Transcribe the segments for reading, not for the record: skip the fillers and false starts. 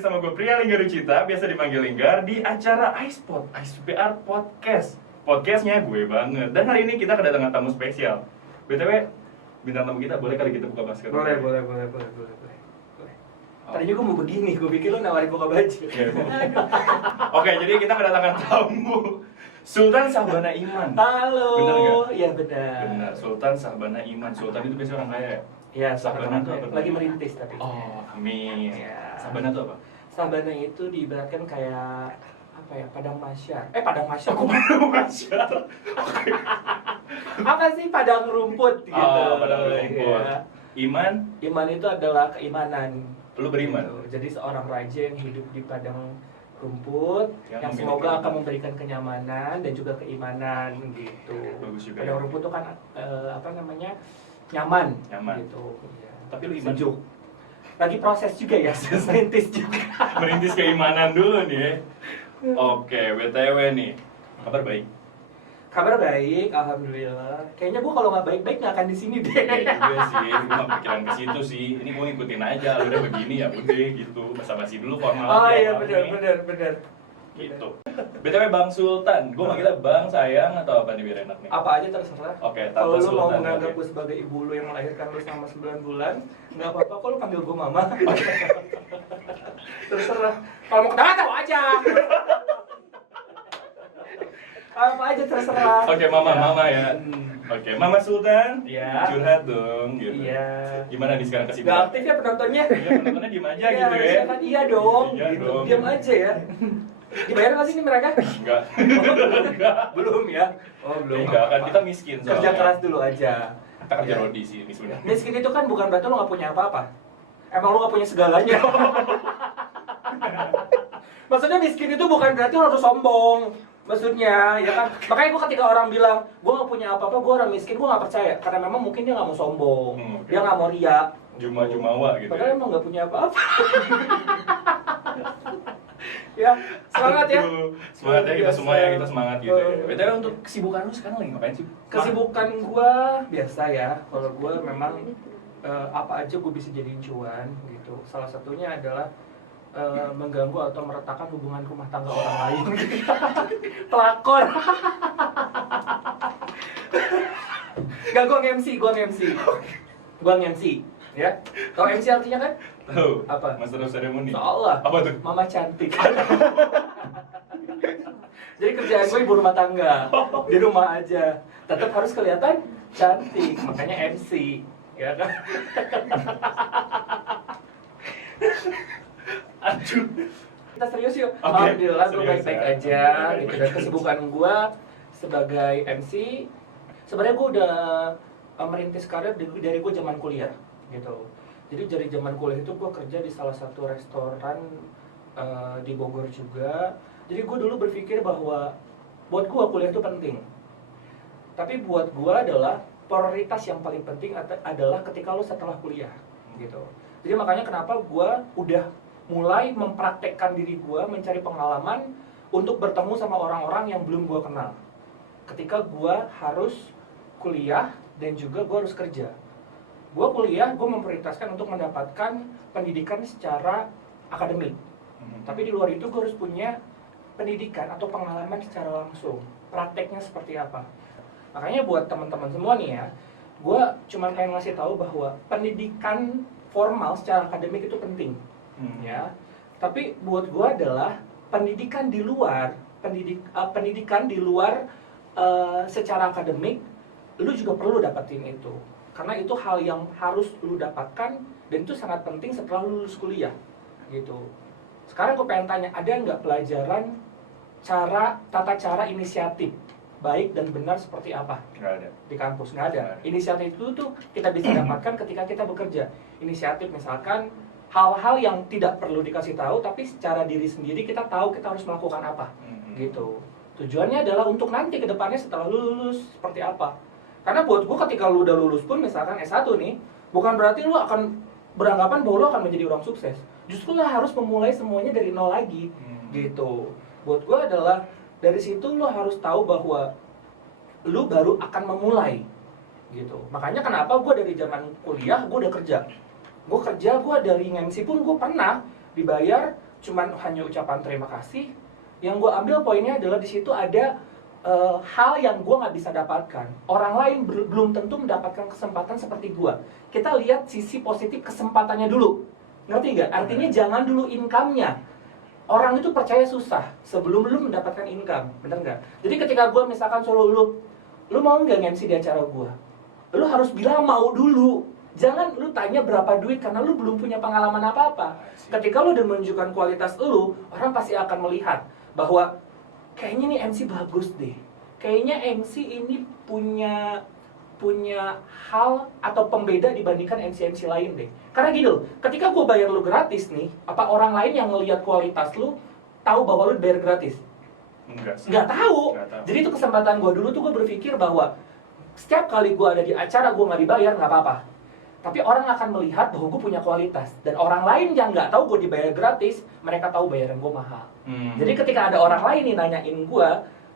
sama gue Pria Linggar Rucita, biasa dipanggil Linggar, di acara ICPR Podcast. Podcastnya gue banget. Dan hari ini kita kedatangan tamu spesial. BTW, bintang tamu kita boleh kali kita buka masker? Boleh. Tadinya gue mau begini, gue pikir lo nawarin buka baju. Oke, jadi kita kedatangan tamu Sultan Sahbana Iman. Halo. Bener nggak? Iya benar. Benar, Sultan Sahbana Iman. Sultan itu biasanya orang kaya ya? Iya, Sahbana itu apa? lagi merintis tapi. Oh, amin. Iya. Sahbana itu apa? Sahbana itu diibaratkan kayak apa ya? Padang masyar. Padang masyar. Aku baru masyar. Apa sih padang rumput gitu? Oh, padang rumput. Iya. Iman? Iman itu adalah keimanan. Lu beriman? Gitu. Jadi seorang raja yang hidup di padang rumput yang memiliki semoga iman. akan memberikan kenyamanan dan juga keimanan gitu. Bagus juga Padang ya. rumput itu kan nyaman gitu. Ya. Tapi lu iman? Sejuk. Lagi proses juga ya, saintis juga. Merintis keimanan dulu nih ya. Oke, BTW nih. Kabar baik? Kabar baik, alhamdulillah. Kayaknya gua kalau nggak baik-baik nggak akan di sini deh. Iya juga sih, gue gak pikiran ke situ sih. Ini gue ngikutin aja, lu udah begini ya udah gitu. Basa-basi dulu formal Oh aja, iya awalnya. benar. Gitu. BTW Bang Sultan, gue manggilnya Bang sayang atau apa nih biar enak nih? Apa aja terserah. Oke, Kalau tanpa lu mau Sultan. menganggap oke. gue sebagai ibu lu yang melahirkan lu selama 9 bulan, nggak apa-apa kok lu panggil gue mama. Terserah. Kalau mau ketawa tahu aja. Apa aja terserah. Oke, mama ya. Oke, Mama Sultan. Iya. Curhat dong gitu. Iya. Gimana nih sekarang Gak kesibukan? aktif ya penontonnya? Ya, penontonnya diem aja Iya, gitu ya. harusnya kan iya dong. Iya gitu. dong. Diam aja ya. Dibayar nggak sih ini mereka? Enggak. Enggak. Belum ya? Oh Enggak, kan kita miskin soalnya. Kerja keras dulu aja. Kita kerja rodi sih ini sebenarnya. Miskin itu kan bukan berarti lo nggak punya apa-apa. Emang lo nggak punya segalanya. Maksudnya miskin itu bukan berarti lo harus sombong. Maksudnya, ya kan? Makanya gue ketika orang bilang gue nggak punya apa-apa, gue orang miskin, gue nggak percaya. Karena memang mungkin dia nggak mau sombong, Oke. dia nggak mau riak. Jumawa gitu. Padahal emang nggak punya apa-apa. Ya, semangat ya. Aduh, semangat ya kita semua ya, kita semangat gitu ya. BTW untuk kesibukan lu sekarang lagi ngapain sih? Kesibukan gue biasa ya. Kalau gue memang apa aja gue bisa jadiin cuan gitu. Salah satunya adalah mengganggu atau meretakkan hubungan rumah tangga orang lain. Pelakor. Gak, gue nge-MC. Ya. Tau MC artinya kan? Tahu. Apa? Master of Ceremony. Soalnya Apa tuh? mama cantik. Jadi kerjaan gue ibu rumah tangga. Di rumah aja. Tetap harus kelihatan cantik. Makanya MC. Ya kan? Aduh. Kita serius yuk. Oke, Alhamdulillah gue serius baik-baik ya. aja gitu. Dan kesibukan gue sebagai MC, sebenarnya gue udah merintis karir dari gue zaman kuliah gitu. Jadi dari zaman kuliah itu gue kerja di salah satu restoran di Bogor juga. Jadi gue dulu berpikir bahwa buat gue kuliah itu penting. Tapi buat gue adalah prioritas yang paling penting adalah ketika lo setelah kuliah gitu. Jadi makanya kenapa gue udah mulai mempraktekkan diri gue mencari pengalaman untuk bertemu sama orang-orang yang belum gue kenal. Ketika gue harus kuliah dan juga gue harus kerja. Gue kuliah, gue memprioritaskan untuk mendapatkan pendidikan secara akademik. Tapi di luar itu gue harus punya pendidikan atau pengalaman secara langsung. Prakteknya seperti apa. Makanya buat teman-teman semua nih ya, gue cuma pengen ngasih tahu bahwa pendidikan formal secara akademik itu penting. Ya, tapi buat gue adalah pendidikan di luar pendidikan di luar secara akademik, lu juga perlu dapetin itu karena itu hal yang harus lu dapatkan dan itu sangat penting setelah lu lulus kuliah gitu. Sekarang gue pengen tanya, ada nggak pelajaran tata cara inisiatif baik dan benar seperti apa? Nggak ada. Di kampus nggak ada. Inisiatif itu tuh kita bisa dapatkan ketika kita bekerja. Inisiatif misalkan hal-hal yang tidak perlu dikasih tahu, tapi secara diri sendiri kita tahu kita harus melakukan apa, gitu. Tujuannya adalah untuk nanti ke depannya setelah lulus seperti apa. Karena buat gue ketika lu udah lulus pun, misalkan S1 nih, bukan berarti lu akan beranggapan bahwa lu akan menjadi orang sukses. Justru lu harus memulai semuanya dari nol lagi, gitu. Buat gue adalah dari situ lu harus tahu bahwa lu baru akan memulai, gitu. Makanya kenapa gue dari zaman kuliah gue udah kerja. Gue dari MC pun gue pernah dibayar cuman hanya ucapan terima kasih. Yang gue ambil poinnya adalah di situ ada hal yang gue nggak bisa dapatkan. Orang lain belum tentu mendapatkan kesempatan seperti gue. Kita lihat sisi positif kesempatannya dulu. Ngerti nggak? Artinya jangan dulu income-nya. Orang itu percaya susah sebelum lu mendapatkan income, bener nggak? Jadi ketika gue misalkan suruh lu mau nggak MC di acara gue? Lu harus bilang mau dulu. Jangan lu tanya berapa duit karena lu belum punya pengalaman apa-apa. Ketika lu udah menunjukkan kualitas lu, orang pasti akan melihat bahwa kayaknya nih MC bagus deh. Kayaknya MC ini punya hal atau pembeda dibandingkan MC-MC lain deh. Karena gini loh, ketika gue bayar lu gratis nih, apa orang lain yang ngelihat kualitas lu tahu bahwa lu bayar gratis? Nggak tahu. Jadi itu kesempatan gue dulu tuh gue berpikir bahwa setiap kali gue ada di acara gue nggak dibayar nggak apa-apa. Tapi orang akan melihat bahwa gue punya kualitas. Dan orang lain yang nggak tahu gue dibayar gratis, mereka tahu bayaran gue mahal. Jadi ketika ada orang lain nih nanyain gue,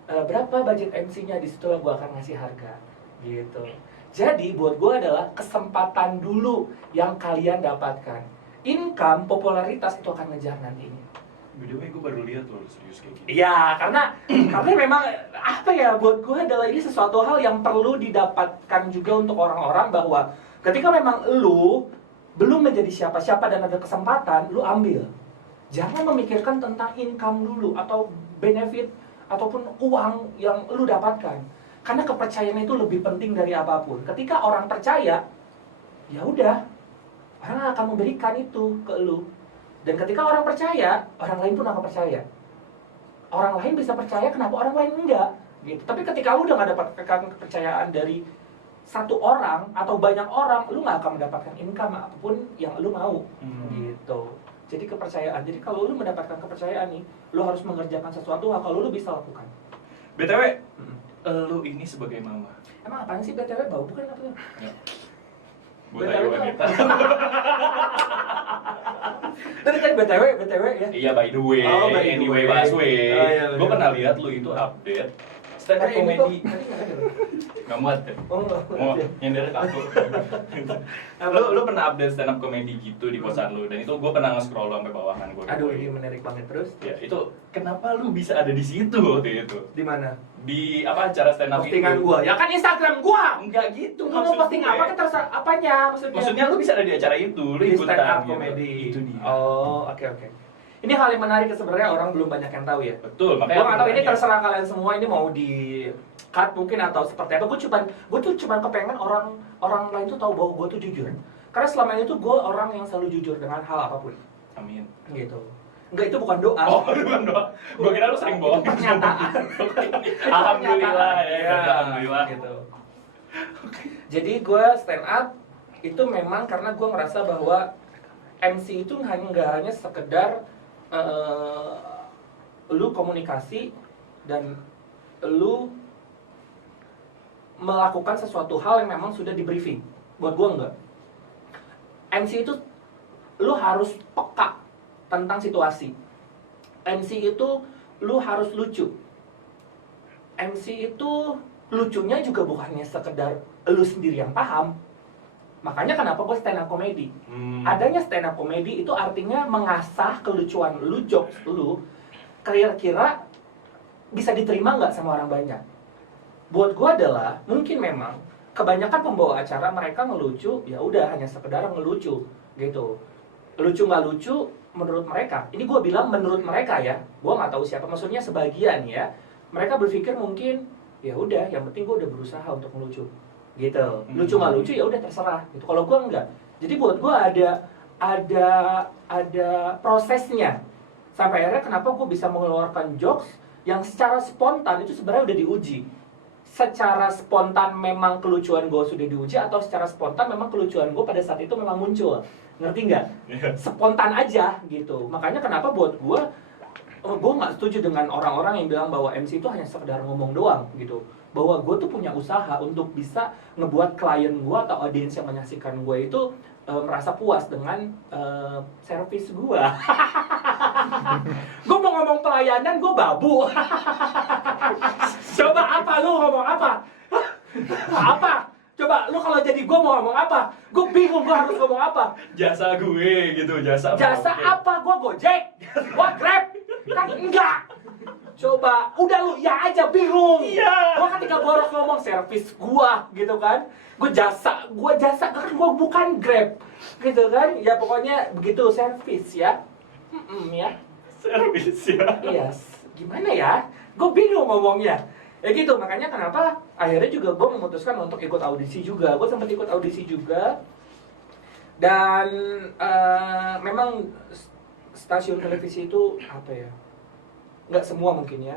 berapa budget MC-nya, di situ gue akan ngasih harga. Gitu. Jadi buat gue adalah kesempatan dulu yang kalian dapatkan. Income, popularitas itu akan ngejar nantinya. By the way, gue baru lihat tuh serius kayak gini. Iya, karena memang apa ya, buat gue adalah ini sesuatu hal yang perlu didapatkan juga untuk orang-orang, bahwa ketika memang lu belum menjadi siapa-siapa dan ada kesempatan, lu ambil. Jangan memikirkan tentang income dulu atau benefit ataupun uang yang lu dapatkan. Karena kepercayaan itu lebih penting dari apapun. Ketika orang percaya, ya udah, orang akan memberikan itu ke lu. Dan ketika orang percaya, orang lain pun akan percaya. Orang lain bisa percaya, kenapa orang lain enggak? Gitu. Tapi ketika lu udah gak dapat kepercayaan dari satu orang atau banyak orang, lu gak akan mendapatkan income apapun yang lu mau. Gitu. Jadi kepercayaan. Jadi kalau lu mendapatkan kepercayaan nih, lu harus mengerjakan sesuatu hal kalau lu bisa lakukan. BTW, lu ini sebagai mama. Emang apaan sih BTW? Bau bukan apa? Ya. BTW wanita. Tadi kan BTW ya? Iya, by the way. Oh, by the Anyway, way. Baswe. Iya, Gue pernah lihat lu itu update stand up comedy. Gak muat kan? Oh, Mau nyender ke aku. Lu pernah update stand up comedy gitu di posan lu, dan itu gue pernah nge-scroll sampai bawah kan gue. Aduh, ini menarik banget terus. Ya, itu kenapa lu bisa ada di situ waktu itu? Di mana? Di apa acara stand up Postingan itu? gua. Ya kan Instagram gua. Enggak gitu. Lu mau posting apa kan terserah apanya maksudnya? Maksudnya lu bisa ada di acara itu, lu Di ikutan stand up gitu. comedy. Itu dia. Oh, oke. Ini hal yang menarik sebenarnya, orang belum banyak yang tahu ya. Betul, makanya Gua nggak tahu, ini nanya. terserah kalian semua, ini mau di cut mungkin atau seperti apa. Gue tuh cuman kepengen orang lain tuh tahu bahwa gue tuh jujur. Karena selama ini tuh gue orang yang selalu jujur dengan hal apapun. Amin. Gitu. Enggak, itu bukan doa. Oh, bukan doa. Gua kira lu sering bohong. Itu pernyataan. Alhamdulillah ya. Ya, Alhamdulillah. gitu. Jadi gue stand up itu memang karena gue ngerasa bahwa MC itu nggak hanya sekedar lu komunikasi dan lu melakukan sesuatu hal yang memang sudah di briefing. Buat gue enggak. MC itu lu harus peka tentang situasi. MC itu lu harus lucu. MC itu lucunya juga bukannya sekedar lu sendiri yang paham. Makanya kenapa gue stand up comedy. Adanya stand up comedy itu artinya mengasah kelucuan lu, jokes lu, kira-kira bisa diterima nggak sama orang banyak. Buat gue adalah mungkin memang kebanyakan pembawa acara mereka ngelucu, ya udah hanya sekedar ngelucu gitu. Lucu nggak lucu menurut mereka. Ini gue bilang menurut mereka ya. Gue nggak tahu siapa, maksudnya sebagian ya. Mereka berpikir mungkin ya udah, yang penting gue udah berusaha untuk ngelucu. Gitu. Lucu nggak lucu ya udah terserah gitu. Kalau gue enggak. Jadi buat gue ada prosesnya. Sampai akhirnya kenapa gue bisa mengeluarkan jokes yang secara spontan itu sebenarnya udah diuji. Secara spontan memang kelucuan gue sudah diuji, atau secara spontan memang kelucuan gue pada saat itu memang muncul. Ngerti nggak? Spontan aja gitu. Makanya kenapa buat gue nggak setuju dengan orang-orang yang bilang bahwa MC itu hanya sekedar ngomong doang gitu. Bahwa gue tuh punya usaha untuk bisa ngebuat klien gue atau audiens yang menyaksikan gue itu merasa puas dengan servis gue. Gue mau ngomong pelayanan, gue babu. Coba apa lu ngomong apa? Apa? Coba lu kalau jadi gue mau ngomong apa? Gue bingung gue harus ngomong apa. Jasa gue gitu, jasa Apa? Gue Gojek? Gue Grab? Kan enggak. Coba, udah lu ya aja bingung. Iya. Gue ketika gue harus ngomong servis gue gitu kan. Gue jasa kan gue bukan Grab. Gitu kan. Ya pokoknya begitu servis ya. Ya. Servis ya. Iya, gimana ya? Gue bingung ngomongnya. Ya gitu, makanya kenapa akhirnya juga gue memutuskan untuk ikut audisi juga. Gue sempat ikut audisi juga. Dan memang stasiun televisi itu apa ya? Nggak semua mungkin ya.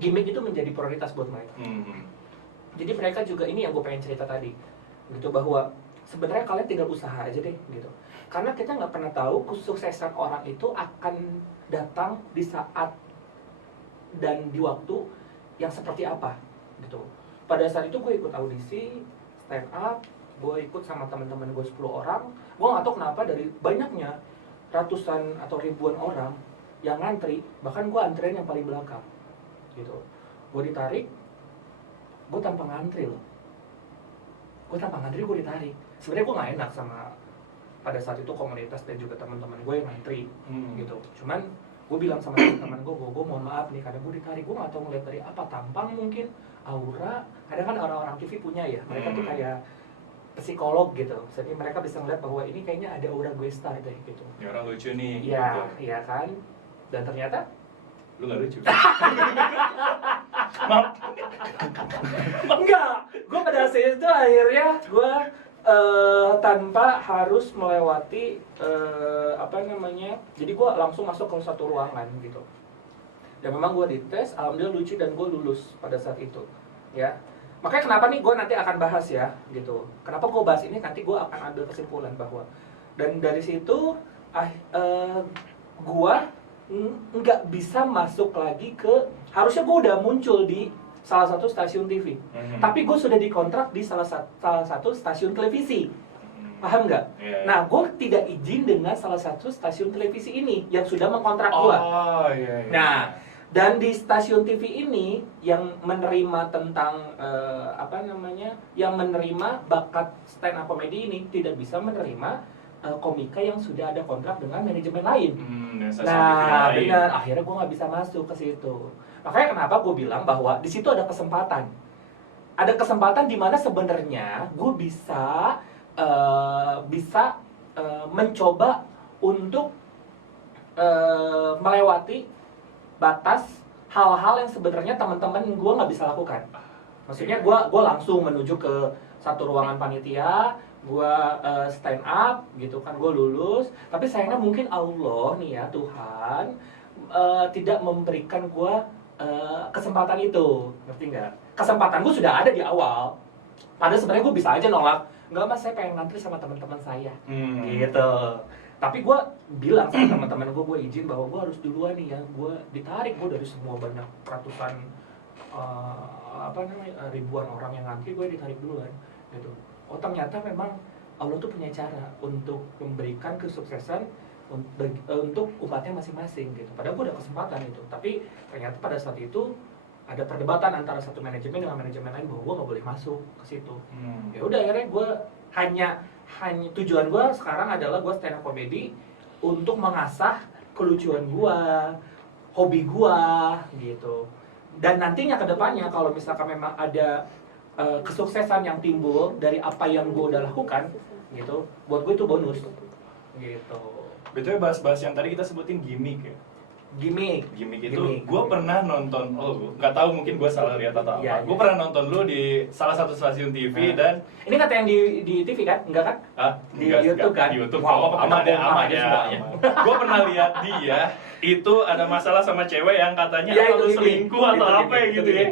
Gimmick itu menjadi prioritas buat mereka. Jadi mereka juga, ini yang gue pengen cerita tadi. Gitu, bahwa sebenarnya kalian tinggal usaha aja deh gitu. Karena kita nggak pernah tahu kesuksesan orang itu akan datang di saat dan di waktu yang seperti apa gitu. Pada saat itu gue ikut audisi stand up, gue ikut sama teman-teman gue 10 orang. Gue nggak tahu kenapa dari banyaknya ratusan atau ribuan orang yang ngantri, bahkan gue antrian yang paling belakang gitu. Gue ditarik, gue tanpa ngantri loh. Gue ditarik. Sebenarnya gue nggak enak sama pada saat itu komunitas dan juga teman-teman gue yang ngantri gitu. Cuman gue bilang sama teman-teman gue mohon maaf nih karena gue ditarik. Gue nggak tahu ngeliat dari apa, tampang mungkin, aura. Kadang kan orang-orang TV punya ya, mereka tuh kayak psikolog gitu. Jadi mereka bisa ngeliat bahwa ini kayaknya ada aura gue star deh gitu. Ini orang lucu nih. Iya, gitu. iya kan. Dan ternyata Lu gak lucu. Maaf. enggak. Gue pada saat itu akhirnya gue tanpa harus melewati jadi gue langsung masuk ke satu ruangan gitu. Dan memang gue dites, alhamdulillah lucu dan gue lulus pada saat itu ya. Makanya kenapa nih gue nanti akan bahas ya gitu. Kenapa gue bahas ini, nanti gue akan ambil kesimpulan bahwa dan dari situ gue nggak bisa masuk lagi ke, harusnya gue udah muncul di salah satu stasiun TV, tapi gue sudah dikontrak di salah satu stasiun televisi, paham nggak? Yeah. Nah, gue tidak izin dengan salah satu stasiun televisi ini yang sudah mengkontrak gue. Oh iya. Nah, dan di stasiun TV ini yang menerima tentang yang menerima bakat stand up comedy ini tidak bisa menerima komika yang sudah ada kontrak dengan manajemen lain. Nah, benar. Akhirnya gue nggak bisa masuk ke situ. Makanya kenapa gue bilang bahwa di situ ada kesempatan. Ada kesempatan di mana sebenarnya gue bisa mencoba untuk melewati batas hal-hal yang sebenarnya teman-teman gue nggak bisa lakukan. Maksudnya gue langsung menuju ke satu ruangan panitia, gue stand up gitu kan, gue lulus. Tapi sayangnya mungkin Allah nih ya, Tuhan tidak memberikan gue kesempatan itu, ngerti nggak? Kesempatan gue sudah ada di awal. Padahal sebenarnya gue bisa aja nolak. Nggak mas, saya pengen ngantri sama teman-teman saya, gitu. Tapi gue bilang sama teman-teman gue izin bahwa gue harus duluan nih ya. Gue ditarik, gue dari semua banyak ratusan ribuan orang yang ngantri, gue ditarik duluan, gitu. Oh ternyata memang Allah tuh punya cara untuk memberikan kesuksesan untuk umatnya masing-masing gitu. Padahal gue ada kesempatan itu, tapi ternyata pada saat itu ada perdebatan antara satu manajemen dengan manajemen lain bahwa gue nggak boleh masuk ke situ. Ya udah akhirnya gue hanya tujuan gue sekarang adalah gue stand up comedy untuk mengasah kelucuan gue, hobi gue gitu. Dan nantinya kedepannya kalau misalkan memang ada kesuksesan yang timbul dari apa yang gue udah lakukan gitu, buat gue itu bonus gitu. Betulnya bahas-bahas yang tadi kita sebutin gimmick ya. Gimmick itu gue pernah nonton nggak tahu mungkin gue salah lihat atau apa. Ya, gue pernah nonton lu di salah satu stasiun TV dan ini kata yang di TV kan? Enggak kan? Di YouTube kan? Di YouTube. Wow, Ama aja. Gue pernah lihat dia itu ada masalah sama cewek yang katanya ya, atau selingkuh atau apa ya gitu ya.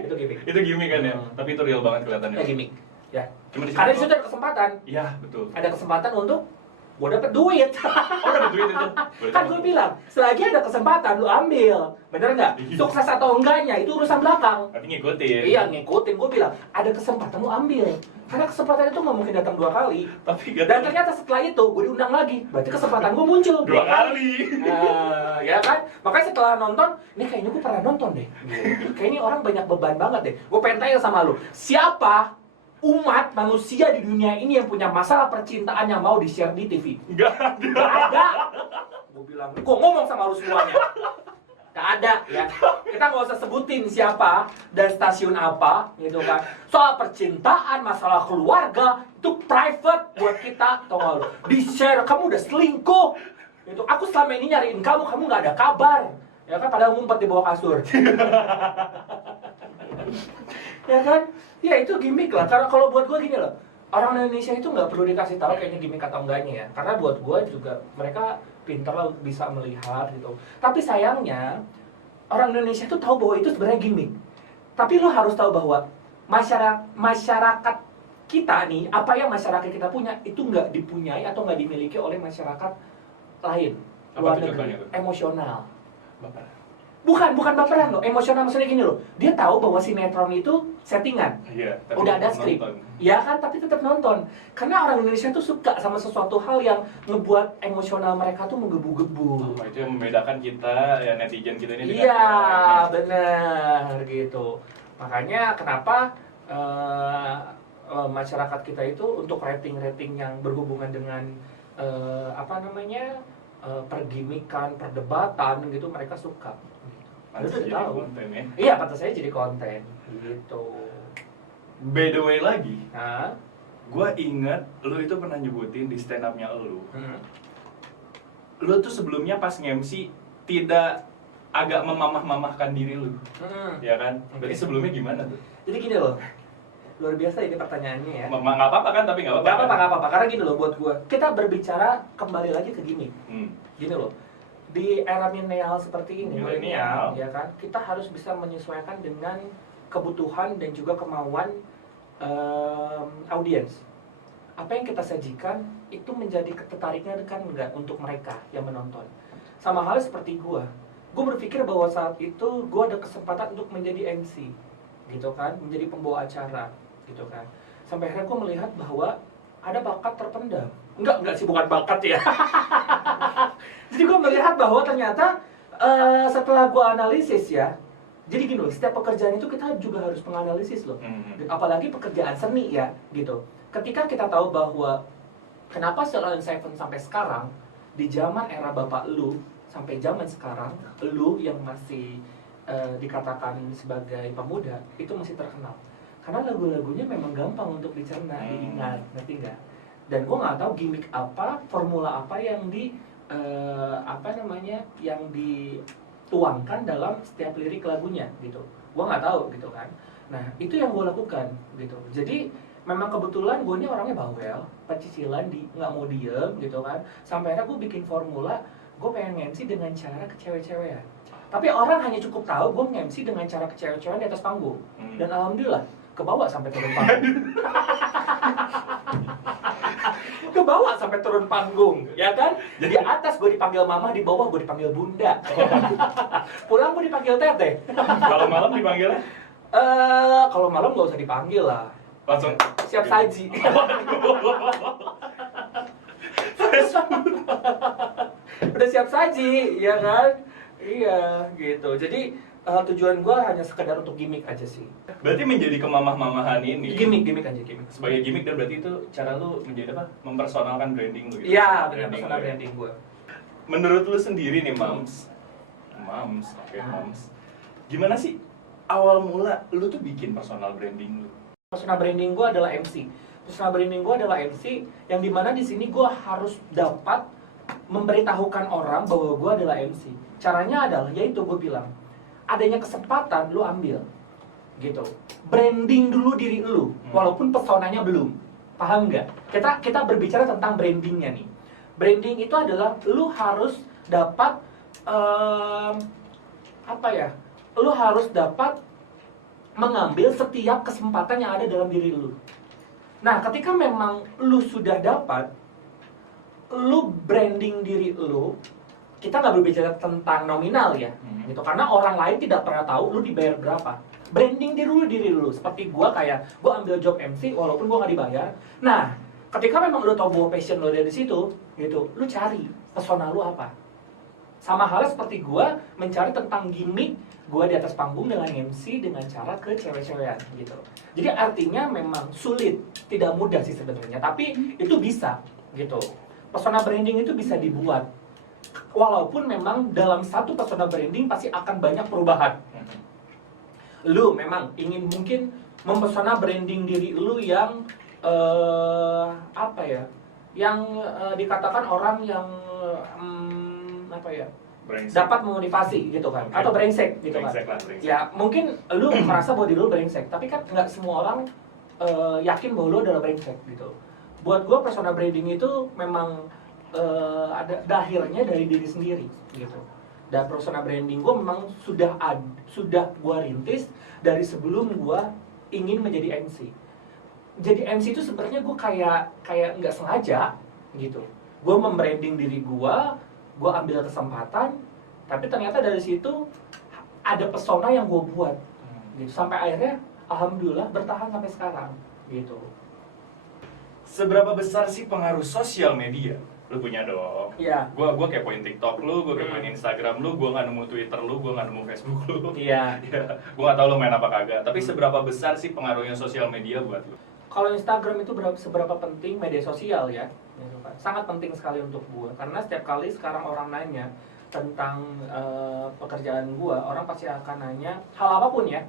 Itu gimmick kan ya. Tapi itu real banget kelihatannya. Itu gimmick. Ya. Cuma Karena di situ ada kesempatan. Iya, betul. Ada kesempatan untuk gue dapet duit. Oh, dapet duit itu. Kan gue bilang, selagi ada kesempatan lu ambil. Bener nggak? Sukses atau enggaknya itu urusan belakang. Tapi ngikutin. Iya, ngikutin. Gue bilang, ada kesempatan lu ambil. Karena kesempatan itu nggak mungkin datang 2 kali. Tapi dan ternyata setelah itu gue diundang lagi. Berarti kesempatan gue muncul 2 kali. Nah, ya kan? Makanya setelah nonton, ini kayaknya gue pernah nonton deh. Kayaknya orang banyak beban banget deh. Gue pengen tanya sama lu, siapa umat manusia di dunia ini yang punya masalah percintaan yang mau di-share di TV? Nggak ada. Gak ada. Gue bilang, gue ngomong sama lu semuanya. Gak ada ya. Kita nggak usah sebutin siapa dan stasiun apa, gitu kan. Soal percintaan, masalah keluarga itu private buat kita, tau gak lu? Di-share, kamu udah selingkuh. Gitu. Aku selama ini nyariin kamu nggak ada kabar. Ya kan, padahal ngumpet di bawah kasur. Ya kan? Ya itu gimmick lah. Karena kalau buat gue gini loh, orang Indonesia itu nggak perlu dikasih tahu kayaknya gimmick atau enggaknya ya. Karena buat gue juga mereka pintar lah bisa melihat gitu. Tapi sayangnya orang Indonesia itu tahu bahwa itu sebenarnya gimmick. Tapi lo harus tahu bahwa masyarakat kita nih, apa yang masyarakat kita punya itu nggak dipunyai atau nggak dimiliki oleh masyarakat lain. Apa Luar tuh negeri. contohnya tuh? Emosional. Bapak. Bukan baperan loh, emosional maksudnya gini loh. Dia tahu bahwa sinetron itu settingan. Iya, Udah ada skrip. nonton. Ya kan, tapi tetap nonton. Karena orang Indonesia tuh suka sama sesuatu hal yang ngebuat emosional mereka tuh menggebu-gebu. Oh, itu yang membedakan kita, ya netizen kita ini dengan Iya, yang lainnya. benar gitu. Makanya kenapa masyarakat kita itu untuk rating-rating yang berhubungan dengan pergimikan, perdebatan gitu mereka suka. Pantes Udah jadi tahu. konten ya. Iya, pantas saya jadi konten gitu. By the way lagi, Nah, gue inget lu itu pernah nyebutin di stand up-nya lu. hmm. Lu tuh sebelumnya pas nge-MC tidak agak memamah-mamahkan diri lu, ya kan? Berarti sebelumnya gimana tuh? Jadi gini loh, luar biasa ini pertanyaannya ya. Nggak apa-apa kan, tapi nggak apa-apa. Nggak apa-apa, karena gini loh buat gue. Kita berbicara kembali lagi ke gimmick. Gini loh, di era milenial seperti ini, Milenial. ya kan, kita harus bisa menyesuaikan dengan kebutuhan dan juga kemauan audiens. Apa yang kita sajikan itu menjadi ketertarikan kan enggak untuk mereka yang menonton. Sama hal seperti gue berpikir bahwa saat itu gue ada kesempatan untuk menjadi MC, gitu kan, menjadi pembawa acara, gitu kan. Sampai akhirnya gue melihat bahwa ada bakat terpendam. Enggak sih, bukan bakat ya. Jadi gue melihat bahwa ternyata setelah gue analisis ya, jadi gini loh, setiap pekerjaan itu kita juga harus menganalisis loh. Apalagi pekerjaan seni ya, gitu. Ketika kita tahu bahwa kenapa Sheila on 7 sampai sekarang, di zaman era bapak lu, sampai zaman sekarang, lu yang masih dikatakan sebagai pemuda, itu masih terkenal. Karena lagu-lagunya memang gampang untuk dicerna, diingat, ngerti nggak? Dan gue nggak tahu gimmick apa, formula apa yang yang dituangkan dalam setiap lirik lagunya gitu. Gue nggak tahu gitu kan. Nah itu yang gue lakukan gitu. Jadi memang kebetulan gue ini orangnya bawel, pecicilan, nggak mau diem gitu kan. Sampai akhirnya gue bikin formula, gue pengen MC dengan cara kecewe-cewean. Tapi orang hanya cukup tahu gue nge-MC dengan cara kecewe-cewean di atas panggung. Dan alhamdulillah kebawa sampai turun panggung. Kebawa sampai turun panggung, ya kan? Di atas gue dipanggil mama, di bawah gue dipanggil bunda. Pulang gue dipanggil teteh. Kalau malam dipanggilnya? Kalau malam nggak usah dipanggil lah. Langsung Siap saji. Udah siap saji, ya kan? Iya, gitu. Jadi tujuan gue hanya sekedar untuk gimmick aja sih. berarti menjadi kemamah-mamahan ini Gimmick aja, gimmick. sebagai gimmick, dan berarti itu cara lu menjadi apa? Mempersonalkan branding lu gitu. Iya, benar, Branding personal lu ya. branding gue. Menurut lu sendiri nih, Mams, gimana sih awal mula lu tuh bikin personal branding lu? Personal branding gue adalah MC. Personal branding gue adalah MC yang dimana di sini gue harus dapat memberitahukan orang bahwa gue adalah MC. Caranya adalah, yaitu gue bilang, adanya kesempatan lu ambil, gitu. Branding dulu diri lu, walaupun pesonanya belum. Paham nggak? Kita berbicara tentang brandingnya nih. Branding itu adalah lu harus dapat lu harus dapat mengambil setiap kesempatan yang ada dalam diri lu. Nah, ketika memang lu sudah dapat, lu branding diri lu, kita nggak berbicara tentang nominal ya, gitu. Karena orang lain tidak pernah tahu lu dibayar berapa. Branding diri lu, seperti gua ambil job MC walaupun gua nggak dibayar. Nah, ketika memang lu tahu bahwa passion lu dari situ, gitu, lu cari persona lu apa. Sama halnya seperti gue mencari tentang gimmick gue di atas panggung dengan MC dengan cara ke cewek-cewekan gitu. Jadi artinya memang sulit, tidak mudah sih sebenarnya, tapi itu bisa gitu. Persona branding itu bisa dibuat. Walaupun memang dalam satu persona branding pasti akan banyak perubahan. Lu memang ingin mungkin mempesona branding diri lu yang apa ya? Yang dikatakan orang yang apa ya? Brengsek. Dapat memotivasi gitu kan, Okay. atau brengsek gitu Brengsek kan. lah, brengsek. Ya mungkin lu merasa bahwa diri lu brengsek, tapi kan nggak semua orang yakin bahwa lu adalah brengsek gitu. Buat gue persona branding itu memang ada akhirnya dari diri sendiri gitu. Dan persona branding gue memang sudah gue rintis dari sebelum gue ingin menjadi MC. Jadi MC itu sebenarnya gue kayak nggak sengaja gitu. Gue membranding diri gue ambil kesempatan, tapi ternyata dari situ ada pesona yang gue buat gitu. Sampai akhirnya alhamdulillah bertahan sampai sekarang gitu. Seberapa besar sih pengaruh sosial media? Lu punya dong. Iya. Gua kepoin TikTok lu, gua kepoin Instagram lu, gua nggak nemu Twitter lu, gua nggak nemu Facebook lu. Iya. Ya, gua nggak tahu lu main apa kagak. Tapi seberapa besar sih pengaruhnya sosial media buat lu? Kalau Instagram itu seberapa penting media sosial ya? Gitu kan. Sangat penting sekali untuk gue, karena setiap kali sekarang orang nanya tentang pekerjaan gue, orang pasti akan nanya hal apapun ya,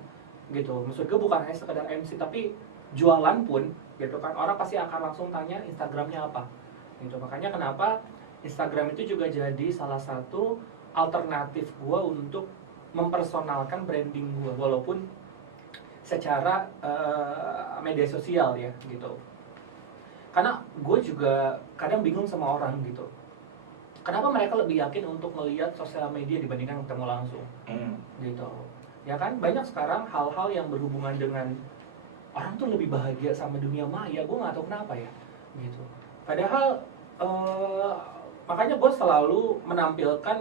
gitu. Maksud gue bukan hanya sekedar MC, tapi jualan pun, gitu kan. Orang pasti akan langsung tanya Instagramnya apa, gitu. Makanya kenapa Instagram itu juga jadi salah satu alternatif gue untuk mempersonalkan branding gue, walaupun secara media sosial ya, gitu. Karena gue juga kadang bingung sama orang gitu. Kenapa mereka lebih yakin untuk melihat sosial media dibandingkan ketemu langsung? Gitu. Ya kan, banyak sekarang hal-hal yang berhubungan dengan orang tuh lebih bahagia sama dunia maya. Gue nggak tahu kenapa ya, gitu. Padahal makanya gue selalu menampilkan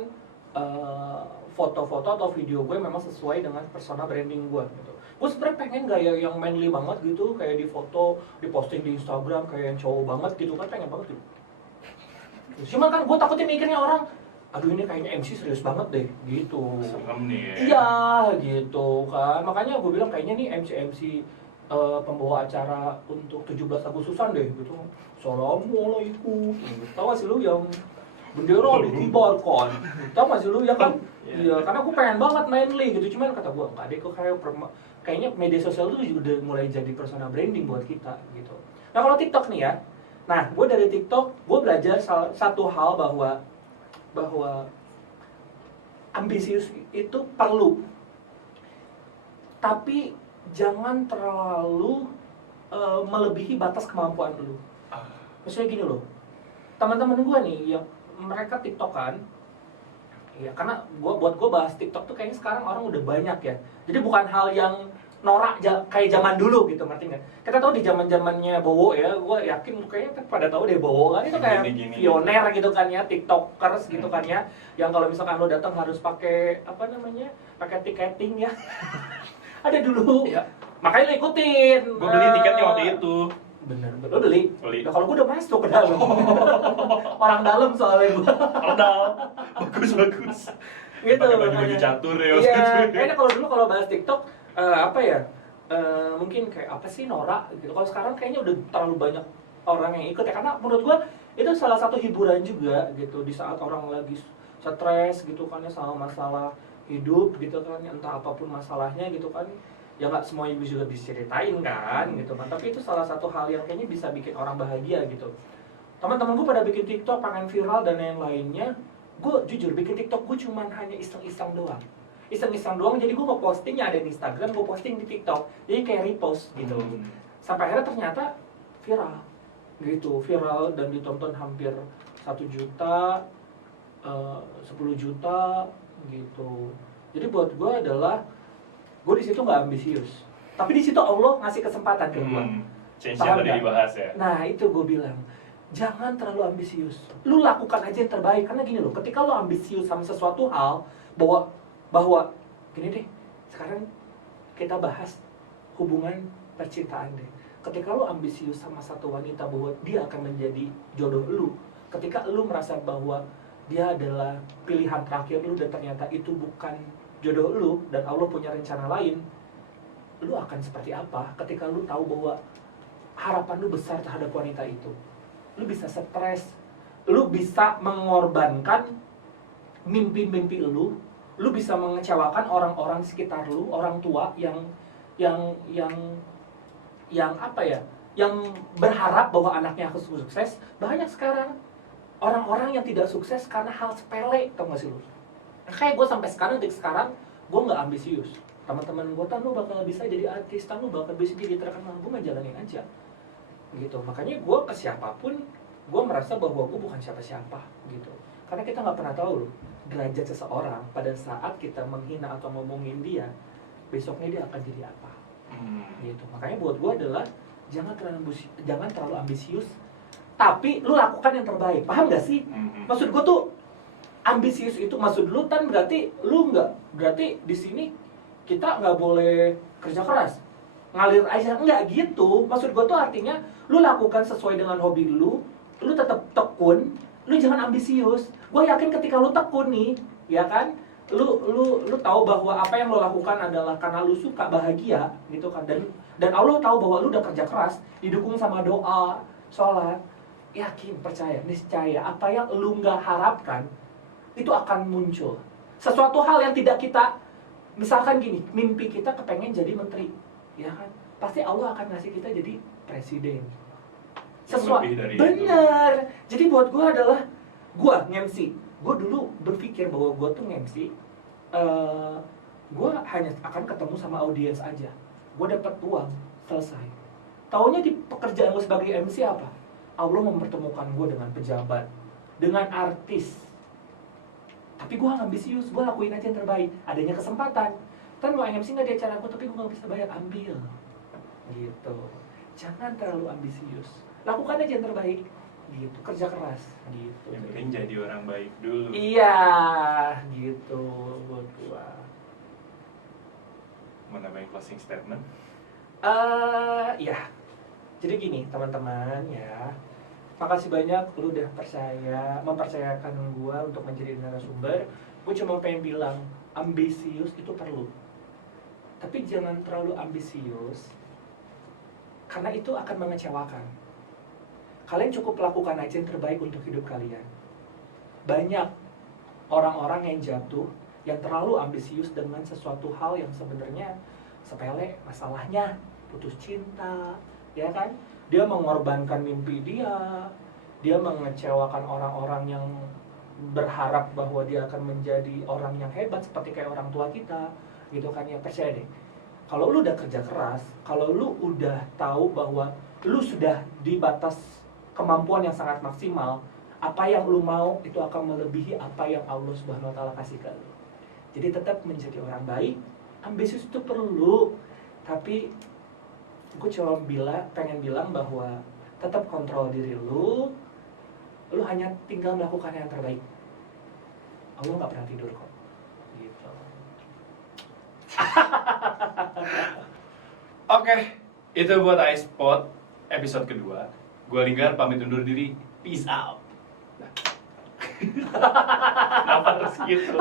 foto-foto atau video gue memang sesuai dengan persona branding gue gitu. Gue sebenarnya pengen gaya yang manly banget gitu, kayak di foto, di posting di Instagram kayak yang cowok banget gitu kan, pengen banget gitu. Cuman kan gue takutnya mikirnya orang, aduh ini kayaknya MC serius banget deh gitu. Serem nih ya. Iya gitu kan, makanya gue bilang kayaknya nih MC pembawa acara untuk 17 Agustusan deh gitu. Assalamualaikum. Tahu gak sih lu yang bendera dikibarkan? Tahu gak sih lu ya kan? Iya, karena gue pengen banget manly gitu. Cuman kata gue enggak deh, kok kayaknya media sosial itu udah mulai jadi persona branding buat kita gitu. Nah kalau TikTok nih ya, nah gue dari TikTok gue belajar satu hal bahwa ambisius itu perlu, tapi jangan terlalu melebihi batas kemampuan lu. Maksudnya gini loh, teman-teman gue nih yang mereka TikTokan, ya karena buat gue bahas TikTok tuh kayaknya sekarang orang udah banyak ya. Jadi bukan hal yang norak kayak zaman dulu gitu, ngerti nggak? Kita tahu di zamannya Bowo ya, gue yakin kayaknya pada tahu deh Bowo kan itu kayak pioner gitu kan ya, TikTokers gitu kan ya. Yang kalau misalkan lo datang harus pakai apa namanya, pakai tiketing ya. Ada dulu. Ya. Makanya lo ikutin. Gue beli tiketnya waktu itu. Bener, lo beli? Beli. Nah, kalau gue udah masuk ke dalam. Orang dalam soalnya gue. Bagus. Gitu. Pakai baju-baju catur ya. Iya, kayaknya kalau dulu kalau bahas TikTok apa ya? Mungkin kayak apa sih norak gitu. Kalau sekarang kayaknya udah terlalu banyak orang yang ikut ya, karena menurut gue itu salah satu hiburan juga gitu di saat orang lagi stres gitu kan ya sama masalah hidup gitu kan, entah apapun masalahnya gitu kan. Ya nggak semuanya juga diceritain kan gitu kan, tapi itu salah satu hal yang kayaknya bisa bikin orang bahagia gitu. Teman-teman gue pada bikin TikTok pengen viral dan yang lainnya, gue jujur bikin TikTok gue cuman hanya iseng-iseng doang, jadi gue mau postingnya ada di Instagram, gue posting di TikTok, jadi kayak repost gitu. Sampai akhirnya ternyata viral gitu, viral dan ditonton hampir 1 juta, 10 juta gitu. Jadi buat gue adalah gue di situ nggak ambisius, tapi di situ Allah ngasih kesempatan ke gue. Change yang tadi dibahas ya. Nah itu gue bilang, jangan terlalu ambisius. Lu lakukan aja yang terbaik, karena gini loh, ketika lu ambisius sama sesuatu hal, bahwa gini deh, sekarang kita bahas hubungan percintaan deh. Ketika lu ambisius sama satu wanita bahwa dia akan menjadi jodoh lu, ketika lu merasa bahwa dia adalah pilihan terakhir lu dan ternyata itu bukan jodoh lu dan Allah punya rencana lain, lu akan seperti apa ketika lu tahu bahwa harapan lu besar terhadap wanita itu? Lu bisa stres, lu bisa mengorbankan mimpi-mimpi lu bisa mengecewakan orang-orang di sekitar lu, orang tua yang apa ya? Yang berharap bahwa anaknya harus sukses. Banyak sekarang orang-orang yang tidak sukses karena hal sepele, tau gak sih lu? Kayak gue sampai sekarang, gue nggak ambisius. Teman-teman gue, lu bakal bisa jadi artis, lu bakal bisa jadi terkenal, gue mah jalanin aja. Gitu. Makanya gue ke siapapun, gue merasa bahwa gue bukan siapa-siapa, gitu. Karena kita nggak pernah tahu loh, derajat seseorang pada saat kita menghina atau ngomongin dia, besoknya dia akan jadi apa. Gitu. Makanya buat gue adalah jangan terlalu ambisius, tapi lu lakukan yang terbaik. Paham gak sih? Maksud gue tuh ambisius itu maksud lu kan berarti lu berarti di sini kita nggak boleh kerja keras, ngalir aja, nggak gitu. Maksud gue tuh artinya lu lakukan sesuai dengan hobi lu tetap tekun, lu jangan ambisius. Gue yakin ketika lu tekun nih, ya kan, lu tahu bahwa apa yang lu lakukan adalah karena lu suka, bahagia, gitu kan, dan Allah tahu bahwa lu udah kerja keras, didukung sama doa, sholat, yakin, percaya, niscaya apa yang lu nggak harapkan itu akan muncul. Sesuatu hal yang tidak kita, misalkan gini, mimpi kita kepengen jadi menteri, ya kan, pasti Allah akan ngasih kita jadi presiden. Sesuatu bener. Jadi buat gue adalah gue nge-MC. Gue dulu berpikir bahwa gue tuh nge-MC, gue hanya akan ketemu sama audiens aja. Gue dapat uang, selesai. Taunya di pekerjaan gue sebagai MC apa? Allah mempertemukan gue dengan pejabat, dengan artis. Tapi gue ambisius, gue lakuin aja yang terbaik. Adanya kesempatan, kan mau MC nggak di acara gue, tapi gue nggak bisa bayar, ambil. Gitu. Jangan terlalu ambisius. Lakukan aja yang terbaik. Gitu, kerja keras. Gitu. Yang penting jadi orang baik dulu. Iya, gitu buat gue. Mau nambahin closing statement? Ya. Jadi gini teman-teman ya, makasih banyak lu udah mempercayakan gue untuk menjadi narasumber. Gue cuma pengen bilang, ambisius itu perlu, tapi jangan terlalu ambisius, karena itu akan mengecewakan. Kalian cukup lakukan aja yang terbaik untuk hidup kalian. Banyak orang-orang yang jatuh, yang terlalu ambisius dengan sesuatu hal yang sebenarnya sepele, masalahnya putus cinta, ya kan? Dia mengorbankan mimpi dia mengecewakan orang-orang yang berharap bahwa dia akan menjadi orang yang hebat seperti kayak orang tua kita, gitu kan ya. Percaya deh, kalau lu udah kerja keras, kalau lu udah tahu bahwa lu sudah di batas kemampuan yang sangat maksimal, apa yang lu mau itu akan melebihi apa yang Allah Subhanahu wa taala kasih ke lu. Jadi tetap menjadi orang baik. Ambisius itu perlu, tapi gue cuma pengen bilang bahwa tetap kontrol diri lu hanya tinggal melakukan yang terbaik. Allah nggak pernah tidur kok, gitu. Oke, itu buat iSpot episode kedua. Gue Linggar pamit undur diri. Peace out. Kenapa terus gitu?